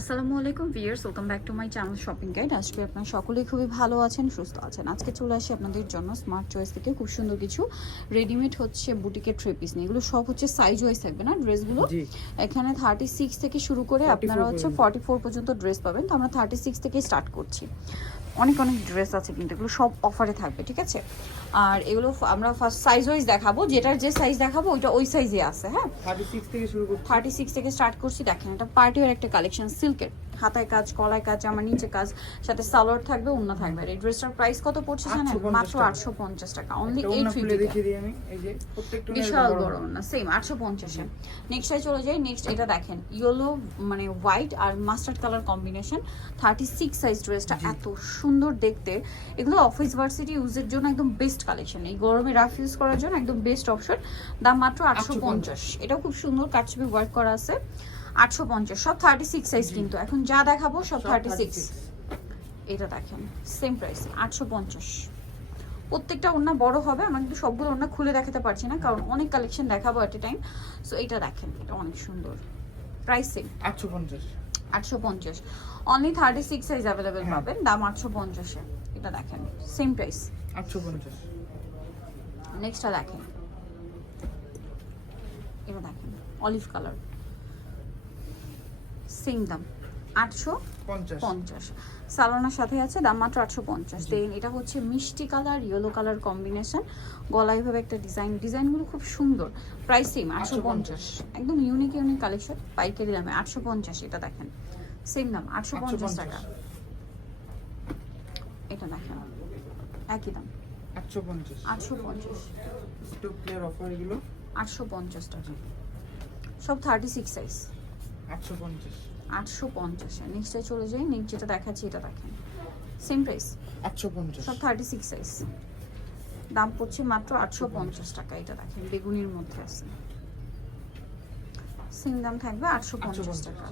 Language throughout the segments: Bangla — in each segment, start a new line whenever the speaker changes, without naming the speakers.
আসসালামু আলাইকুম viewers welcome back to my channel shopping guide. আজকে আপনার সকলেই খুবই ভালো আছেন সুস্থ আছেন। আজকে চলে আসি আপনাদের জন্য স্মার্ট চয়েস থেকে। খুব সুন্দর কিছু রেডিমেড হচ্ছে বুটিকের থ্রি পিস নিয়ে। এগুলো সব হচ্ছে সাইজ ওয়াইজ থাকবে না ড্রেসগুলো?
জি।
এখানে থার্টি সিক্স থেকে শুরু করে আপনারা হচ্ছে ফর্টি ফোর পর্যন্ত ড্রেস পাবেন। তো আমরা থার্টি সিক্স থেকে স্টার্ট করছি। অনেক অনেক ড্রেস আছে কিন্তু এগুলো সব অফারে থাকবে ঠিক আছে? আর এগুলো আমরা ফার্স্ট সাইজ ওয়াইজ দেখাবো যেটার যে সাইজ দেখাবো ওইটা ওই সাইজে আছে হ্যাঁ?
থার্টি সিক্স থেকে শুরু করছি।
থার্টি সিক্স থেকে স্টার্ট করছি। দেখেন এটা পার্টিওয়ার একটা কালেকশন সিল্কের হাতায় কাজ কলায় কাজ আমার নিচে কাজ সাথে সালোয়ার থাকবে অন্য থাকবে। এই ড্রেসটার প্রাইস কত পড়ছে জানেন? মাত্র
টাকা।
আটশো পঞ্চাশ টাকা। অনলি
একটা
এইট
ওড়না খুলে
ফিফটি
দেখিয়ে দিই আমি। এই যে প্রত্যেকটা
বিশাল
বড়
না সেম আটশো পঞ্চাশে। নেক্সটে চলে যাই নেক্সট এটা দেখেন ইয়েলো মানে হোয়াইট আর mustard colour combination thirty six size ড্রেসটা এত সুন্দর দেখতে। এগুলো অফিস ভার্সিটি ইউজের জন্য একদম বেস্ট কালেকশন এই গরমে রাফ ইউজ করার জন্য একদম বেস্ট অপশন দাম মাত্র আটশো পঞ্চাশ। এটাও খুব সুন্দর কাটছবি ওয়ার্ক করা আছে। আটশো পঞ্চাশ সব থার্টি সিক্স সাইজ কিন্তু। এখন যা দেখাবো সব থার্টি সিক্স
36
এটা দেখেন সেম প্রাইস আটশো পঞ্চাশ। প্রত্যেকটা ওড়না বড় হবে আমরা কিন্তু সবগুলো ওড়না খুলে দেখাতে পারছি না কারণ অনেক কালেকশন দেখাবো এট এ টাইম সো এটা দেখেন এটা অনেক সুন্দর। প্রাইস সেম
আটশো পঞ্চাশ।
আটশো পঞ্চাশ। Only thirty six size available. পাবেন দাম আটশো পঞ্চাশে। এটা দেখেন সেম প্রাইস
আটশো পঞ্চাশ।
নেক্সটটা দেখেন। এটা দেখেন অলিভ কালার সেম দাম। আটশো
পঞ্চাশ।
সালোনার সাথে আছে দাম মাত্র আটশো পঞ্চাশ। দেন এটা হচ্ছে মিষ্টি কালার ইয়েলো কালার কম্বিনেশন গলায় ভাবে একটা ডিজাইন ডিজাইনগুলো খুব সুন্দর। প্রাইস সেম আটশো পঞ্চাশ। একদম ইউনিক ইউনিক কালেকশন পাইকারি দামে আটশো পঞ্চাশ এটা দেখেন। সেম দাম আটশো পঞ্চাশ টাকা। এটা দেখেন একই দাম।
আটশো পঞ্চাশ।
আটশো পঞ্চাশ।
অফার এগুলো।
আটশো পঞ্চাশ টাকা। সব থার্টি সিক্স সাইজ
আটশো পঞ্চাশ।
আটশো পঞ্চাশে। নেক্সটে চলে যাই নেক্সট যেটা দেখাচ্ছি এটা দেখেন। সেম প্রাইস
আটশো পঞ্চাশ।
সব থার্টি সিক্স সাইজ দাম পড়ছে মাত্র আটশো পঞ্চাশ টাকা এটা দেখেন বেগুনির মধ্যে আছে। সেম দাম থাকবে আটশো পঞ্চাশ টাকা।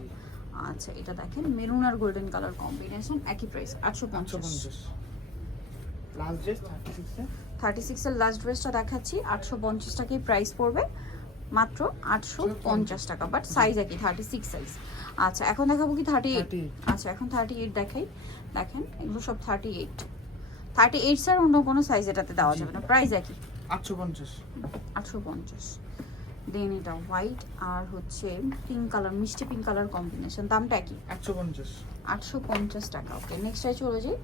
আচ্ছা এটা দেখেন মেরুন আর গোল্ডেন কালার কম্বিনেশন একই প্রাইস আটশো পঞ্চাশ।
থার্টি সিক্সে
থার্টি সিক্সের লাস্ট ড্রেসটা দেখাচ্ছি আটশো পঞ্চাশ টাকাই প্রাইস পড়বে। মাত্র আটশো পঞ্চাশ টাকা বাট সাইজ একই থার্টি সিক্স সাইজ আচ্ছা এখন দেখাবো কি থার্টি এইট আচ্ছা এখন থার্টি এইট দেখাই। দেখেন এগুলো সব thirty eight thirty eight sir অন্য কোনো সাইজ এটাতে দেওয়া যাবে না প্রাইস একই।
আটশো পঞ্চাশ।
আটশো পঞ্চাশ। দেন এটা হোয়াইট আর হচ্ছে পিঙ্ক কালার মিষ্টি পিঙ্ক কালার কম্বিনেশন দামটা একই।
আটশো পঞ্চাশ।
আটশো পঞ্চাশ টাকা ওকে নেক্সটটাই চলে যাই।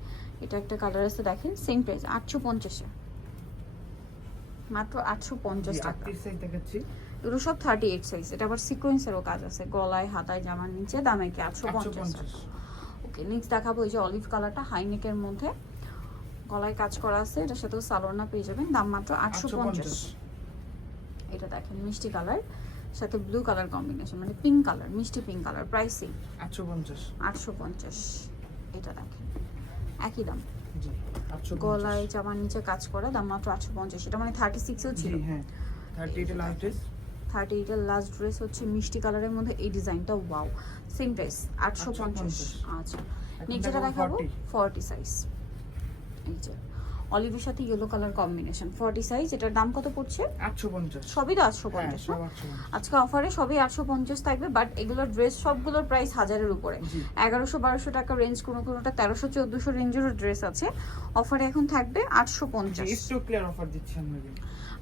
এটা একটা কালার আছে দেখেন সেম প্রাইস আটশো পঞ্চাশে। মাত্র আটশো পঞ্চাশ টাকা।
দেখাচ্ছি।
এগুলো সব থার্টি এইট সাইজ এটা আবার সিকোয়েন্সেরও কাজ আছে। গলায় হাতায় জামার নিচে দাম কি আটশো পঞ্চাশ? ওকে নেক্সট দেখাবো এই যে অলিভ কালারটা হাইনেকের মধ্যে। গলায় কাজ করা আছে এটার সাথেও সালোয়ারনা পেয়ে যাবেন দাম মাত্র আটশো পঞ্চাশ। এটা দেখেন মিষ্টি কালার সাথে ব্লু কালার কম্বিনেশন মানে পিঙ্ক কালার মিষ্টি পিঙ্ক কালার প্রাইসিং
আটশো পঞ্চাশ।
আটশো পঞ্চাশ এটা দেখেন একই দাম। গলায় জামার নিচে কাজ করা দাম মাত্র আটশো পঞ্চাশ এটা মানে থার্টি সিক্সেও ছিল
হ্যাঁ থার্টি এইটে লাস্ট
থার্টি এইটের লাস্ট ড্রেস হচ্ছে মিষ্টি কালারের মধ্যে এই ডিজাইনটা ওয়াও সেম প্রাইস আটশো পঞ্চাশ। আচ্ছা নিচেটা
দেখাবো
ফর্টি সাইজ এই যে অলিভের সাথে yellow colour combination forty size এটার দাম কত পড়ছে?
আটশো পঞ্চাশ।
সবই তো আটশো
হ্যাঁ
পঞ্চাশ আজকে অফারে সবই আটশো পঞ্চাশ থাকবে বাট এগুলোর ড্রেস সবগুলোর প্রাইস হাজারের উপরে। এগারোশো বারোশো টাকা রেঞ্জ কোনো কোনোটা তেরোশো চোদ্দোশো রেঞ্জেরও ড্রেস আছে। অফারে এখন থাকবে আটশো পঞ্চাশ।
ক্লিয়ার অফার দিচ্ছি আপনাকে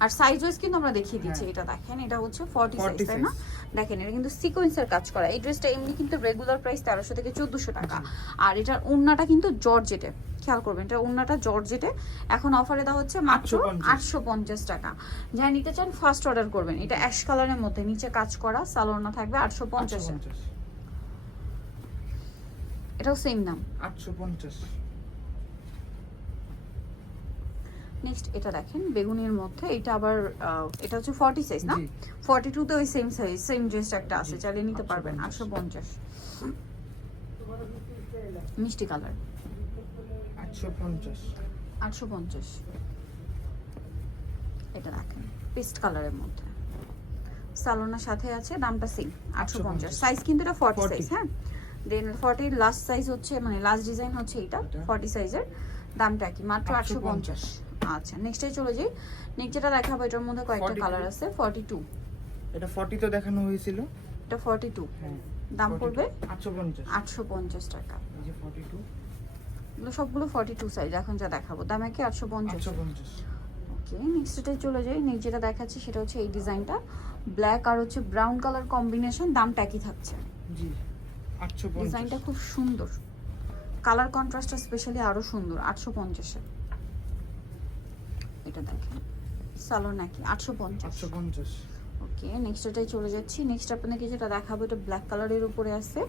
আর সাইজ ওয়াইজ কিন্তু আমরা দেখিয়ে দিচ্ছি
হ্যাঁ।
এটা দেখেন এটা হচ্ছে ফর্টি সাইজ তাই না? দেখেন এটা কিন্তু সিকোয়েন্সের কাজ করা। এই ড্রেসটা এমনি কিন্তু রেগুলার প্রাইস তেরোশো থেকে চোদ্দোশো টাকা। আর এটার ওড়নাটা কিন্তু জর্জেটে খেয়াল করবেন এটা ওড়নাটা জর্জেটে। এখন অফারে দেওয়া হচ্ছে মাত্র
850
আটশো পঞ্চাশ টাকা। যা নিতে চান ফার্স্ট অর্ডার করবেন। এটা অ্যাশ কালারের মধ্যে নিচে কাজ করা সালোয়ারনা থাকবে আটশো পঞ্চাশ এটাও সেম দাম।
আটশো পঞ্চাশ।
নেক্সট এটা দেখেন বেগুনের মধ্যে এটা আবার এটা হচ্ছে ফর্টি সাইজ না? ফর্টি টুতে ওই সেম সাইজ সেম ড্রেস একটা আছে চালিয়ে নিতে পারবেন আটশো পঞ্চাশ। মিষ্টি কালার।
আটশো পঞ্চাশ।
আটশো পঞ্চাশ। এটা দেখেন পেস্ট কালারের মধ্যে। সালোনার সাথে আছে দামটা সেম আটশো পঞ্চাশ।
850
সাইজ কিন্তু এটা ফর্টি
40
সাইজ হ্যাঁ? দেন ফর্টির লাস্ট সাইজ হচ্ছে মানে লাস্ট ডিজাইন হচ্ছে
এটা।
ফর্টি সাইজের দামটা কি মাত্র আটশো
850
পঞ্চাশ। আচ্ছা নেক্সটে চলে যাই। নেক্সট যেটা দেখাবো এটার মধ্যে কয়েকটা কালার আছে ফর্টি টু
এটা ফর্টি তো দেখানো হয়েছিল।
এটা ফর্টি টু
হ্যাঁ
দাম পড়বে
আটশো পঞ্চাশ।
আটশো পঞ্চাশ টাকা।
এই যে ফর্টি টু
এগুলো সবগুলো ফর্টি টু সাইজ এখন যা দেখাবো। দাম কি আটশো পঞ্চাশ।
আটশো পঞ্চাশ।
ওকে নেক্সট চলে যাই। নেক্সট যেটা দেখাচ্ছি সেটা হচ্ছে এই ডিজাইনটা ব্ল্যাক আর হচ্ছে ব্রাউন কালার কম্বিনেশন দামটা একই থাকছে।
জি আটশো পঞ্চাশ।
ডিজাইনটা খুব সুন্দর। কালার কন্ট্রাস্টটা স্পেশালি আরও সুন্দর আটশো পঞ্চাশে এটা দেখেন। সালোর নাকি? আটশো পঞ্চাশ।
আটশো পঞ্চাশ।
ওকে নেক্সট এটাই চলে যাচ্ছি। নেক্সট আপনাদেরকে যেটা দেখাবো এটা ব্ল্যাক কালারের উপরে আছে।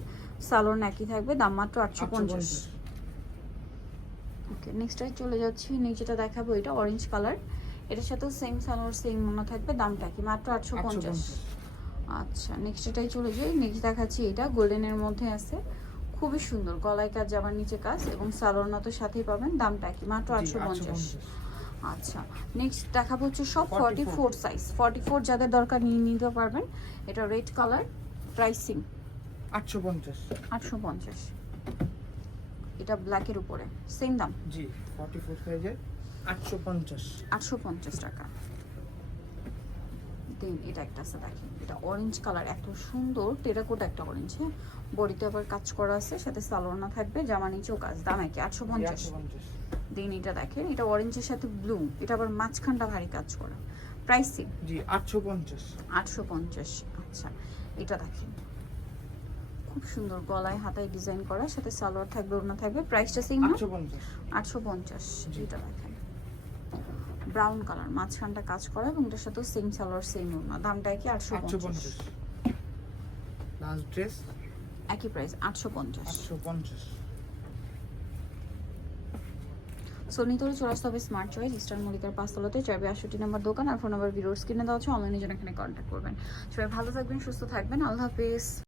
সালোর নাকি থাকবে দাম মাত্র আটশো পঞ্চাশ। ওকে নেক্সট চলে যাচ্ছি। নেক্সট যেটা দেখাবো এটা অরেঞ্জ কালার এটার সাথেও সেম সালোয়ার সেম মনে থাকবে দামটা কি? মাত্র আটশো পঞ্চাশ। আচ্ছা নেক্সট এটাই চলে যাই। নেক্সট দেখাচ্ছি এটা গোল্ডেনের মধ্যে আছে। খুবই সুন্দর গলায় কাজ যাবার নিচে কাজ এবং সালোয়ার নতো সাথেই পাবেন। দামটা কি? মাত্র আটশো পঞ্চাশ।
850
আচ্ছা নেক্সট দেখাবো হচ্ছে সব forty
44
four size forty four যাদের দরকার নিয়ে নিতে পারবেন এটা রেড কালার প্রাইসিং
আটশো পঞ্চাশ।
আটশো পঞ্চাশ। এটা ব্ল্যাকের উপরে। সেম দাম?
জি ফর্টি ফোর সাইজের আটশো পঞ্চাশ।
আটশো পঞ্চাশ টাকা। দেন এটা একটা আছে দেখেন এটা অরেঞ্জ কালার এত সুন্দর টেরাকোট একটা অরেঞ্জ হ্যাঁ? বডিতে আবার কাজ করা আছে সাথে সালোয়ার না থাকবে জামা নিচেও কাজ দাম একই আটশো পঞ্চাশ।
আটশো পঞ্চাশ।
দিন এটা দেখেন এটা অরেঞ্জের সাথে ব্লু এটা আবার মাঝখানটা ভারী কাজ করা। প্রাইস
সেম জি
850 850 আচ্ছা এটা দেখেন। খুব সুন্দর গলায় হাতায় ডিজাইন করা সাথে সালোয়ার থাকবে ওড়না থাকবে প্রাইসটা সেম 850
850
এটা দেখেন। ব্রাউন কালার মাঝখানটা কাজ করা এবং এটার সাথে সেম সালোয়ার সেম ওড়না। দামটা কি
850 লাস্ট ড্রেস
একই প্রাইস 850 850 সোনিতরে চৌরাস্তা হবে স্মার্ট চয়েস ইস্টার মলিকার পাঁচতলাতে চার আটষট্টি নম্বর দোকান আর ফোন নাম্বার ভিডিওর স্ক্রিনে দেওয়া আছে অনলাইনে যেন এখানে কন্ট্যাক্ট করবেন। সবাই ভালো থাকবেন, সুস্থ থাকবেন, আল্লাহ হাফিজ।